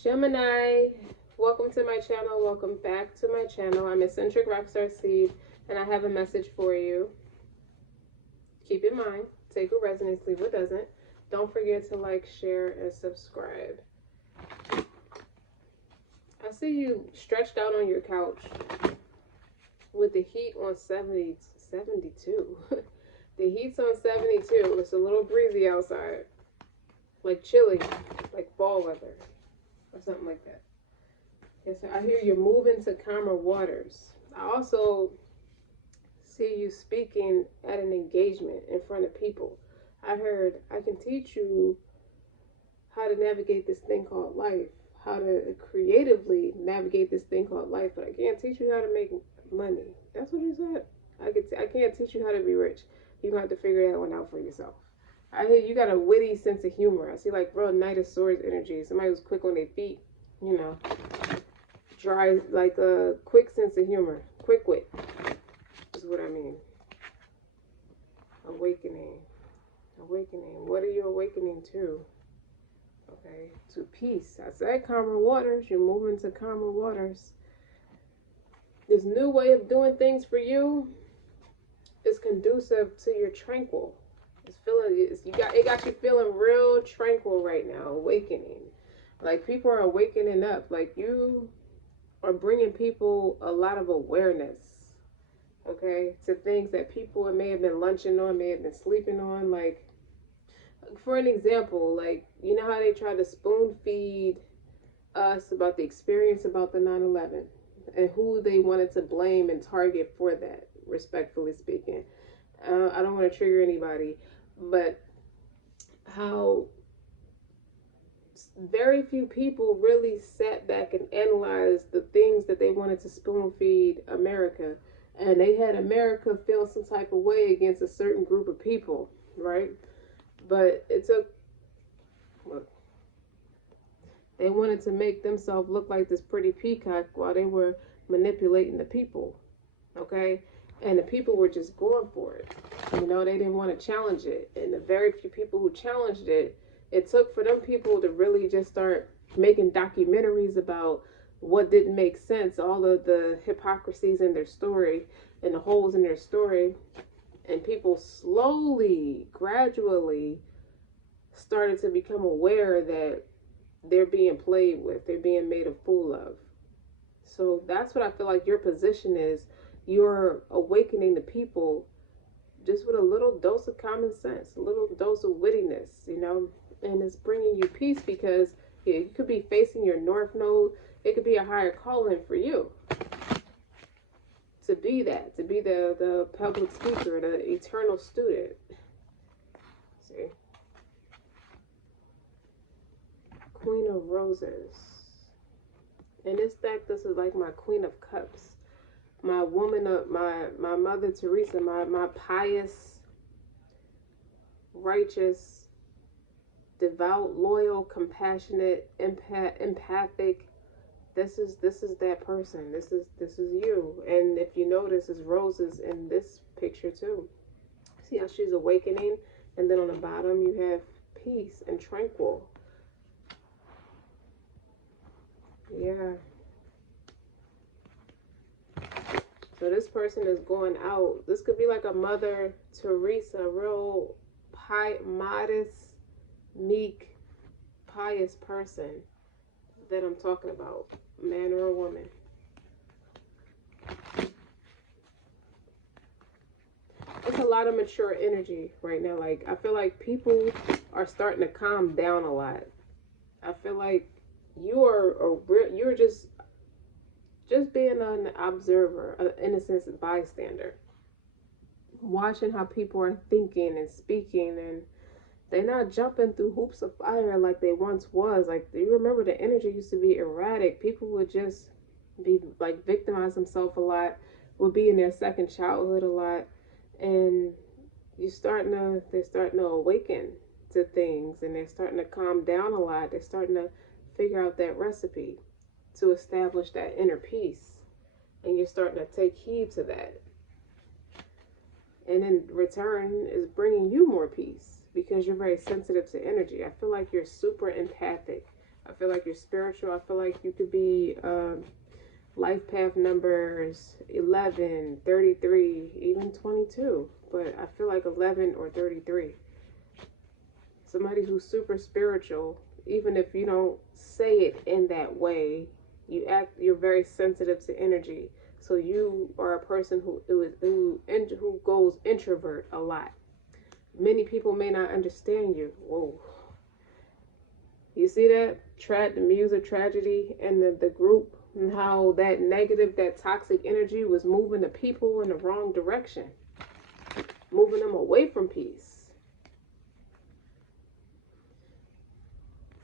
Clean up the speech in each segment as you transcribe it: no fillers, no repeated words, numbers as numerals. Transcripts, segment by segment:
Gemini, welcome to my channel. Welcome back to my channel. I'm eccentric RockStar'Seed, and I have a message for you. Keep in mind, take what resonates, leave what doesn't. Don't forget to like, share, and subscribe. I see you stretched out on your couch with the heat on 72. The heat's on 72. It's a little breezy outside. Like chilly, like fall weather. Or something like that. Yes, I hear you're moving to calmer waters. I also see you speaking at an engagement in front of people. I heard, I can teach you how to navigate this thing called life, how to creatively navigate this thing called life, but I can't teach you how to make money. That's what you said. I can't teach you how to be rich. You're going to have to figure that one out for yourself. I hear you got a witty sense of humor. I see like real Knight of Swords energy. Somebody who's quick on their feet, you know, dry, like a quick sense of humor. Quick wit is what I mean. Awakening. Awakening. What are you awakening to? Okay, to peace. I said calmer waters. You're moving to calmer waters. This new way of doing things for you is conducive to your tranquil. It got you feeling real tranquil right now. Awakening, like people are awakening up. Like you are bringing people a lot of awareness, okay, to things that people may have been lunching on, may have been sleeping on. Like for an example, like you know how they tried to spoon feed us about the experience about the 9/11 and who they wanted to blame and target for that. Respectfully speaking, I don't want to trigger anybody. But how very few people really sat back and analyzed the things that they wanted to spoon feed America. And they had America feel some type of way against a certain group of people, right? But it took, look, they wanted to make themselves look like this pretty peacock while they were manipulating the people, okay? And the people were just going for it. You know, they didn't want to challenge it. And the very few people who challenged it, it took for them people to really just start making documentaries about what didn't make sense, all of the hypocrisies in their story and the holes in their story. And people slowly, gradually started to become aware that they're being played with, they're being made a fool of. So that's what I feel like your position is. You're awakening the people just with a little dose of common sense, a little dose of wittiness, you know, and it's bringing you peace because you could be facing your North Node. It could be a higher calling for you to be that, to be the public speaker, the eternal student. See? Queen of Roses. In this deck, this is like my Queen of Cups. My woman of my Mother Teresa, my pious, righteous, devout, loyal, compassionate, empathic. This is that person. This is you. And if you notice, there's roses in this picture too. See how she's awakening, and then on the bottom you have peace and tranquil. Yeah. So this person is going out. This could be like a Mother Teresa, real modest, meek, pious person that I'm talking about, man or a woman. It's a lot of mature energy right now. Like I feel like people are starting to calm down a lot. I feel like you're just being an observer, an innocent bystander, watching how people are thinking and speaking, and they're not jumping through hoops of fire like they once was. Like, do you remember the energy used to be erratic? People would just be like victimize themselves a lot, would be in their second childhood a lot, and they're starting to awaken to things, and they're starting to calm down a lot. They're starting to figure out that recipe to establish that inner peace, and you're starting to take heed to that, and in return is bringing you more peace because you're very sensitive to energy. I feel like you're super empathic. I feel like you're spiritual. I feel like you could be life path numbers 11, 33, even 22. But I feel like 11 or 33. Somebody who's super spiritual, even if you don't say it in that way, you're very sensitive to energy. So you are a person who goes introvert a lot. Many people may not understand you. Whoa. You see that? The music tragedy and the group, and how that negative, that toxic energy was moving the people in the wrong direction, moving them away from peace.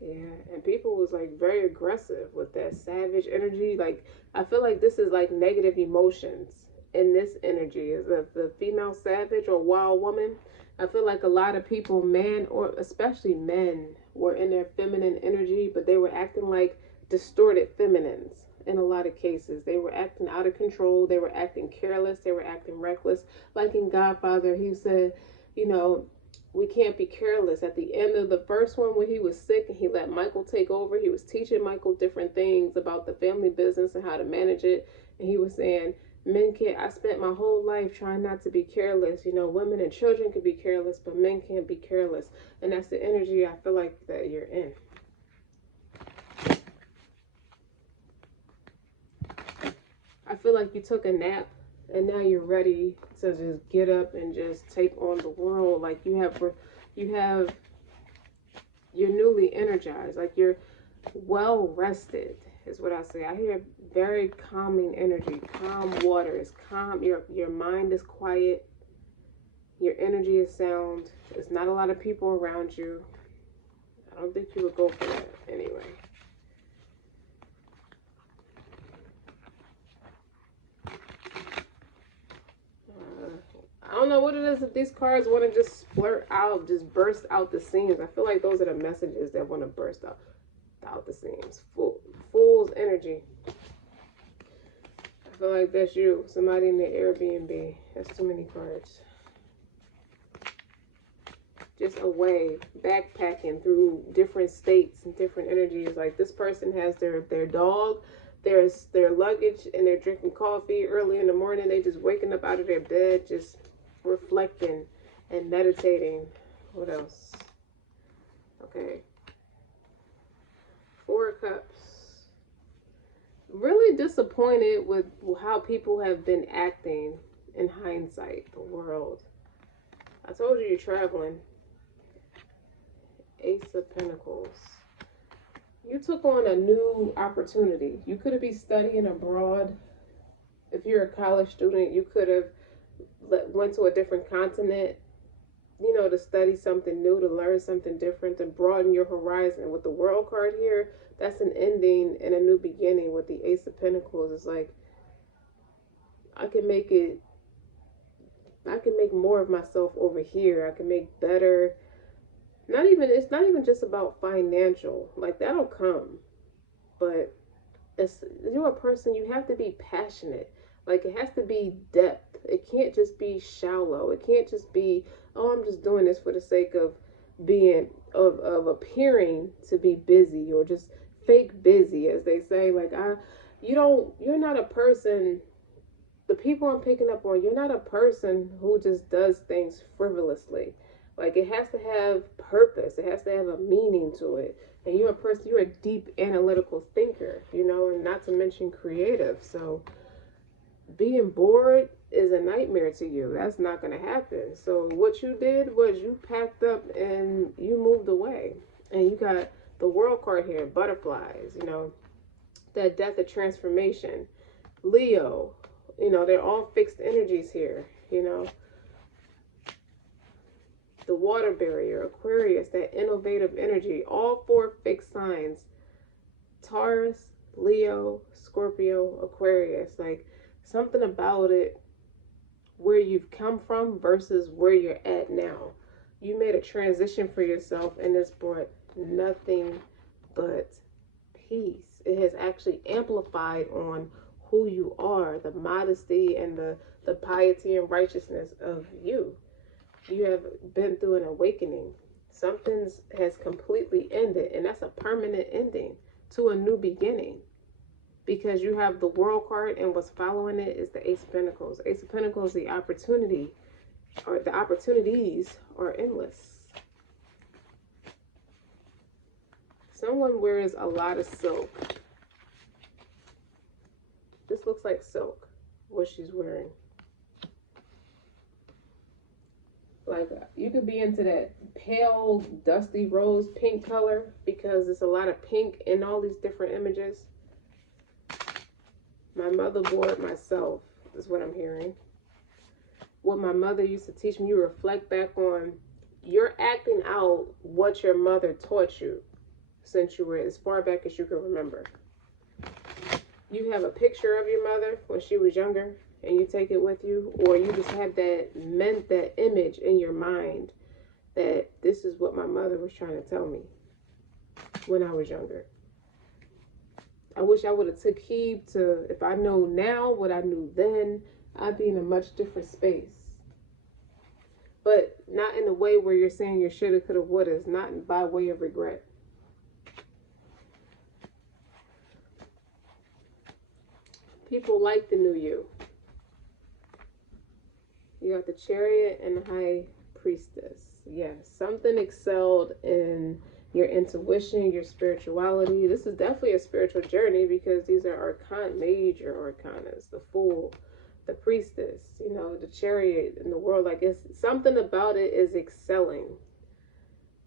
Yeah, and people was like very aggressive with that savage energy. Like, I feel like this is like negative emotions in this energy. Is the female savage or wild woman. I feel like a lot of people, men or especially men, were in their feminine energy, but they were acting like distorted feminines in a lot of cases. They were acting out of control. They were acting careless. They were acting reckless. Like in Godfather, he said, you know, we can't be careless. At the end of the first one, when he was sick and he let Michael take over, he was teaching Michael different things about the family business and how to manage it. And he was saying, men can't, I spent my whole life trying not to be careless. You know, women and children can be careless, but men can't be careless. And that's the energy I feel like that you're in. I feel like you took a nap and now you're ready to just get up and just take on the world. Like you're newly energized. Like you're well rested is what I say. I hear very calming energy. Calm water is calm. Your mind is quiet. Your energy is sound. There's not a lot of people around you. I don't think you would go for that anyway. I don't know what it is if these cards want to just splurt out, just burst out the seams. I feel like those are the messages that want to burst out the seams. Fool's energy. I feel like that's you. Somebody in the Airbnb. That's too many cards. Just away, backpacking through different states and different energies. Like this person has their dog, their luggage, and they're drinking coffee early in the morning. They just waking up out of their bed, just reflecting and meditating. What else? Okay. 4 of Cups. Really disappointed with how people have been acting in hindsight, the world. I told you you're traveling. Ace of Pentacles. You took on a new opportunity. You could have been studying abroad. If you're a college student, you could have went to a different continent, you know, to study something new, to learn something different, to broaden your horizon. With the World card here, that's an ending and a new beginning. With the Ace of Pentacles, it's like, I can make more of myself over here. I can make better. It's not even just about financial. Like, that'll come. But you're a person, you have to be passionate. Like, it has to be depth. It can't just be shallow. It can't just be, oh, I'm just doing this for the sake of appearing to be busy, or just fake busy, as they say. Like, you're not a person, the people I'm picking up on, you're not a person who just does things frivolously. Like, it has to have purpose. It has to have a meaning to it. And you're a person, you're a deep analytical thinker, you know, and not to mention creative. So being bored is a nightmare to you. That's not going to happen. So what you did was you packed up and you moved away. And you got the World card here, butterflies, you know, that death of transformation. Leo, you know, they're all fixed energies here, you know. The water barrier, Aquarius, that innovative energy, all 4 fixed signs. Taurus, Leo, Scorpio, Aquarius. Like, something about it, where you've come from versus where you're at now. You made a transition for yourself, and it's brought nothing but peace. It has actually amplified on who you are, the modesty and the piety and righteousness of you. You have been through an awakening. Something has completely ended, and that's a permanent ending to a new beginning. Because you have the World card, and what's following it is the Ace of Pentacles. Ace of Pentacles, the opportunity, or the opportunities are endless. Someone wears a lot of silk. This looks like silk, what she's wearing. Like, you could be into that pale, dusty rose pink color because there's a lot of pink in all these different images. My motherboard myself is what I'm hearing. What my mother used to teach me, you reflect back on, you're acting out what your mother taught you since you were as far back as you can remember. You have a picture of your mother when she was younger and you take it with you, or you just have that image in your mind that this is what my mother was trying to tell me when I was younger. I wish I would have took heed to, if I know now what I knew then, I'd be in a much different space. But not in a way where you're saying you shoulda, coulda, woulda. It's not by way of regret. People like the new you. You got the Chariot and the High Priestess. Yes, something excelled in your intuition, your spirituality. This is definitely a spiritual journey because these are major arcanas. The Fool, the Priestess, you know, the Chariot in the world. Like, it's something about it is excelling.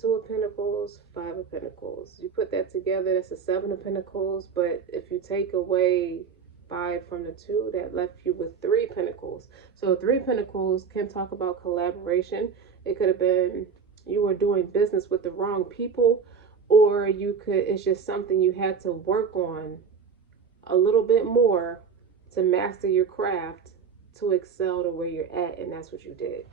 2 of Pentacles, 5 of Pentacles. You put that together, that's a 7 of Pentacles. But if you take away 5 from the 2, that left you with 3 Pentacles. So 3 Pentacles can talk about collaboration. It could have been you were doing business with the wrong people, or it's just something you had to work on a little bit more to master your craft to excel to where you're at, and that's what you did.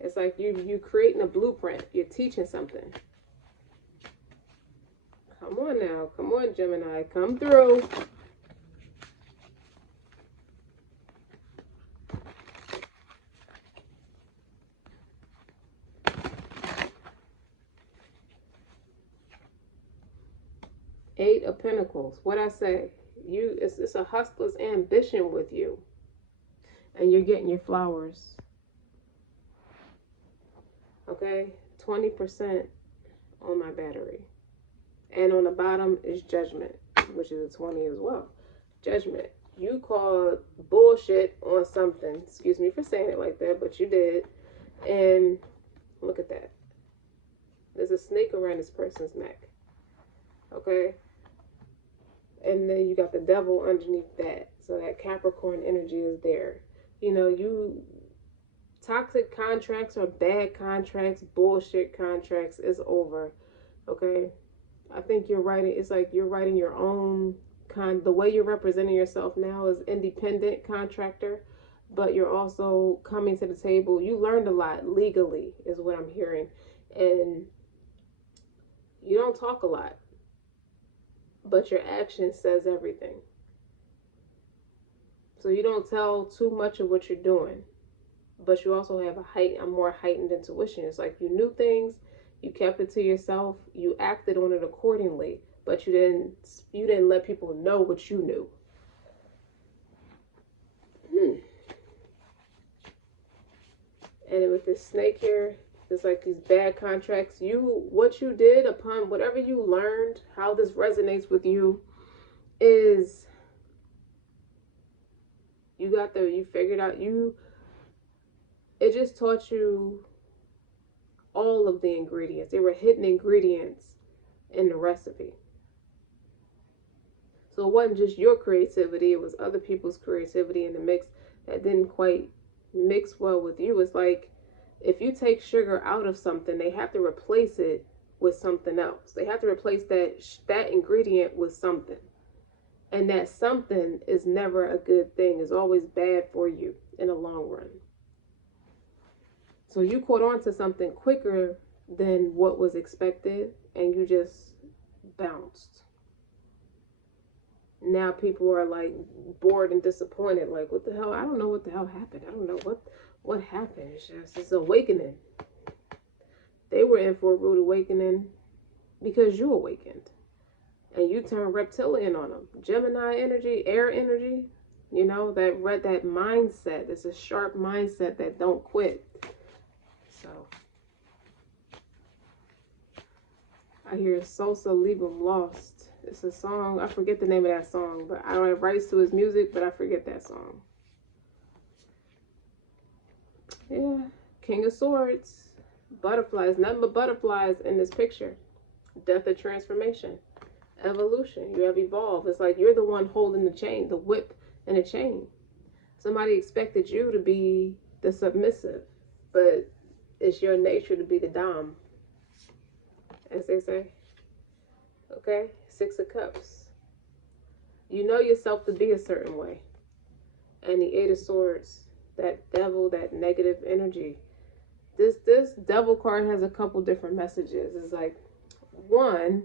It's like you creating a blueprint. You're teaching something. Come on now. Come on, Gemini. Come through. Eight of Pentacles. What I say? It's a hustler's ambition with you. And you're getting your flowers. Okay? 20% on my battery. And on the bottom is Judgment, which is a 20 as well. Judgment. You called bullshit on something. Excuse me for saying it like that, but you did. And look at that. There's a snake around this person's neck. Okay? And then you got the devil underneath that. So that Capricorn energy is there. You know, toxic contracts or bad contracts, bullshit contracts is over. Okay? I think you're writing, it's like you're writing your own the way you're representing yourself now is independent contractor, but you're also coming to the table. You learned a lot legally is what I'm hearing. And you don't talk a lot, but your action says everything. So you don't tell too much of what you're doing, but you also have a more heightened intuition. It's like you knew things, you kept it to yourself, you acted on it accordingly, but you didn't let people know what you knew. And with this snake here, it's like these bad contracts. What you did upon whatever you learned, how this resonates with you, is you figured out, it just taught you all of the ingredients. They were hidden ingredients in the recipe. So it wasn't just your creativity, it was other people's creativity in the mix that didn't quite mix well with you. It's like if you take sugar out of something, they have to replace it with something else. They have to replace that ingredient with something. And that something is never a good thing. It's always bad for you in the long run. So you caught on to something quicker than what was expected, and you just bounced. Now people are like bored and disappointed. Like, what the hell? I don't know what the hell happened. I don't know what happened. It's just this awakening. They were in for a rude awakening because you awakened. And you turn reptilian on them. Gemini energy, air energy, you know, that mindset. It's a sharp mindset that don't quit. So I hear Sosa Leave 'Em Lost. It's a song. I forget the name of that song, but I don't have rights to his music, but I forget that song. Yeah. King of Swords. Butterflies. Nothing but butterflies in this picture. Death of transformation. Evolution. You have evolved. It's like you're the one holding the chain, the whip and the chain. Somebody expected you to be the submissive, but it's your nature to be the dom, as they say. Okay? 6 of Cups. You know yourself to be a certain way. And the 8 of Swords, that devil, that negative energy. This devil card has a couple different messages. It's like, one,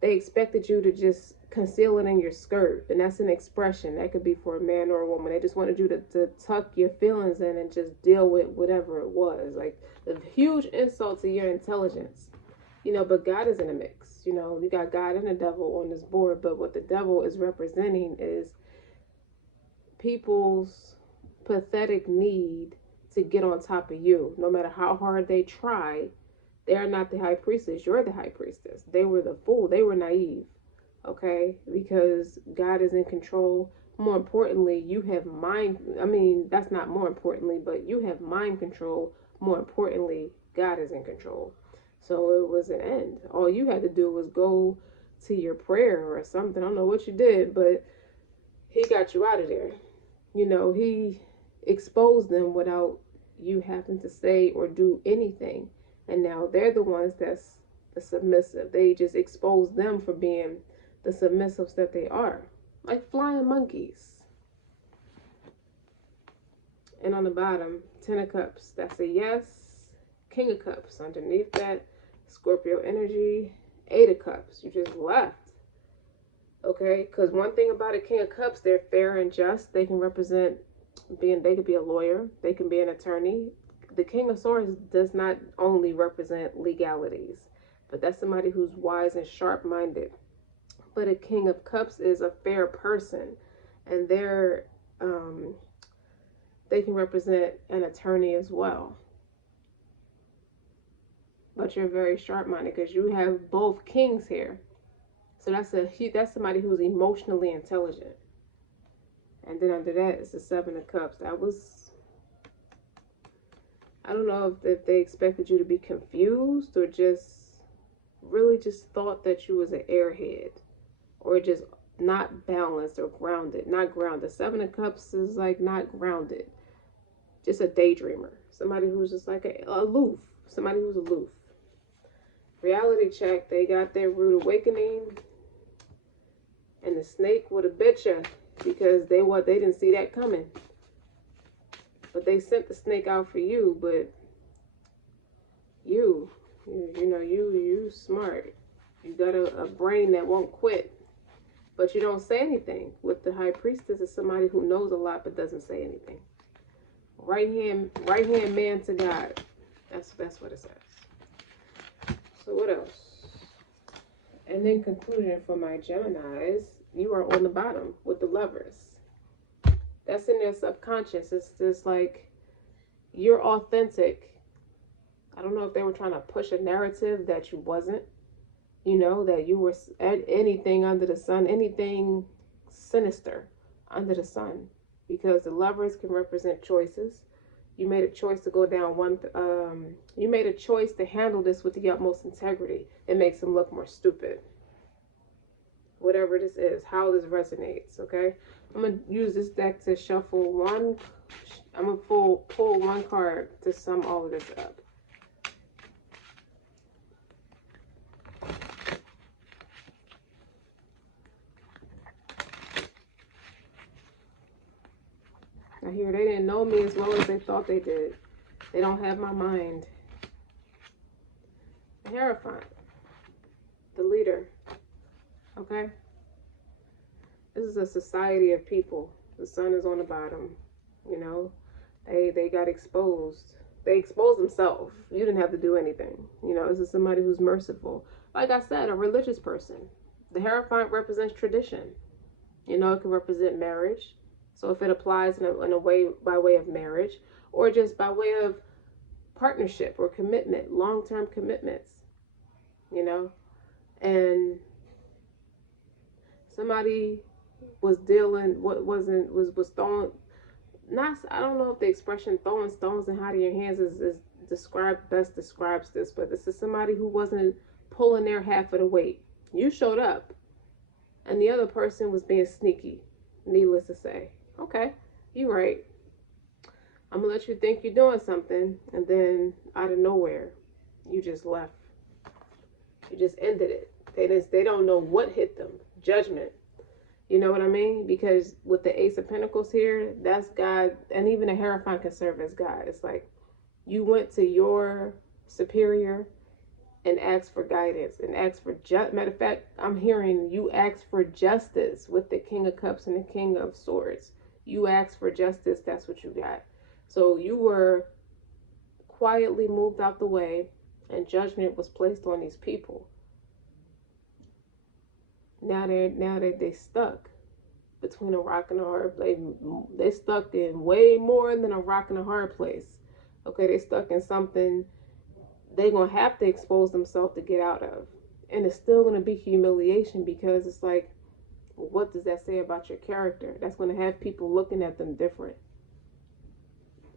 they expected you to just conceal it in your skirt. And that's an expression. That could be for a man or a woman. They just wanted you to tuck your feelings in and just deal with whatever it was. Like a huge insult to your intelligence. You know, but God is in the mix. You know, you got God and the devil on this board. But what the devil is representing is people's pathetic need to get on top of you. No matter how hard they try, they're not the high priestess. You're the high priestess. They were the fool. They were naive. Okay? Because God is in control. More importantly, you have mind. I mean, that's not more importantly, but you have mind control. More importantly, God is in control. So it was an end. All you had to do was go to your prayer or something. I don't know what you did, but he got you out of there. You know, he exposed them without you having to say or do anything. And now they're the ones that's the submissive. They just expose them for being the submissives that they are. Like flying monkeys. And on the bottom, 10 of Cups. That's a yes. King of Cups. Underneath that, Scorpio energy. 8 of Cups. You just left. Okay? Because one thing about a King of Cups, they're fair and just. They can represent they could be a lawyer. They can be an attorney. The King of Swords does not only represent legalities, but that's somebody who's wise and sharp-minded. But a King of Cups is a fair person, and they can represent an attorney as well. But you're very sharp-minded because you have both kings here. So that's somebody who's emotionally intelligent. And then under that is the 7 of Cups. I don't know if they expected you to be confused or really just thought that you was an airhead or just not balanced or grounded. Not grounded. 7 of Cups is like not grounded. Just a daydreamer. Somebody who's just like aloof. Somebody who's aloof. Reality check. They got their rude awakening. And the snake would have bit you because they didn't see that coming. But they sent the snake out for you, but you smart. You got a brain that won't quit. But you don't say anything. With the high priestess is somebody who knows a lot but doesn't say anything. Right hand man to God. That's what it says. So what else? And then conclusion for my Geminis, you are on the bottom with the Lovers. That's in their subconscious. It's just like you're authentic. I don't know if they were trying to push a narrative that you wasn't. You know, that you were at anything under the sun, anything sinister under the sun. Because the Lovers can represent choices. You made a choice to go down you made a choice to handle this with the utmost integrity. It makes them look more stupid. Whatever this is, how this resonates, okay? I'm going to use this deck to shuffle one. I'm going to pull one card to sum all of this up. I hear they didn't know me as well as they thought they did. They don't have my mind. Hierophant. The leader. Okay? This is a society of people. The sun is on the bottom. You know, they got exposed. They exposed themselves. You didn't have to do anything. You know, this is somebody who's merciful. Like I said, a religious person. The Hierophant represents tradition. You know, it can represent marriage. So if it applies in a way by way of marriage, or just by way of partnership or commitment, long-term commitments, you know, and somebody was dealing what wasn't was throwing, not, I don't know if the expression throwing stones and hiding your hands is describes this, but this is somebody who wasn't pulling their half of the weight. You showed up and the other person was being sneaky, needless to say. Okay, you're right. I'm gonna let you think you're doing something, and then out of nowhere, you just left. You just ended it. They don't know what hit them. Judgment. You know what I mean? Because with the Ace of Pentacles here, that's God, and even a Hierophant can serve as God. It's like you went to your superior and asked for guidance and asked for matter of fact, I'm hearing you asked for justice with the King of Cups and the King of Swords. You asked for justice, that's what you got. So you were quietly moved out the way, and judgment was placed on these people. Now they stuck between a rock and a hard place. They stuck in way more than a rock and a hard place. Okay, they stuck in something they're gonna have to expose themselves to get out of. And it's still gonna be humiliation, because it's like, what does that say about your character? That's gonna have people looking at them different.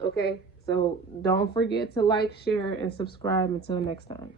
Okay, so don't forget to like, share, and subscribe. Until next time.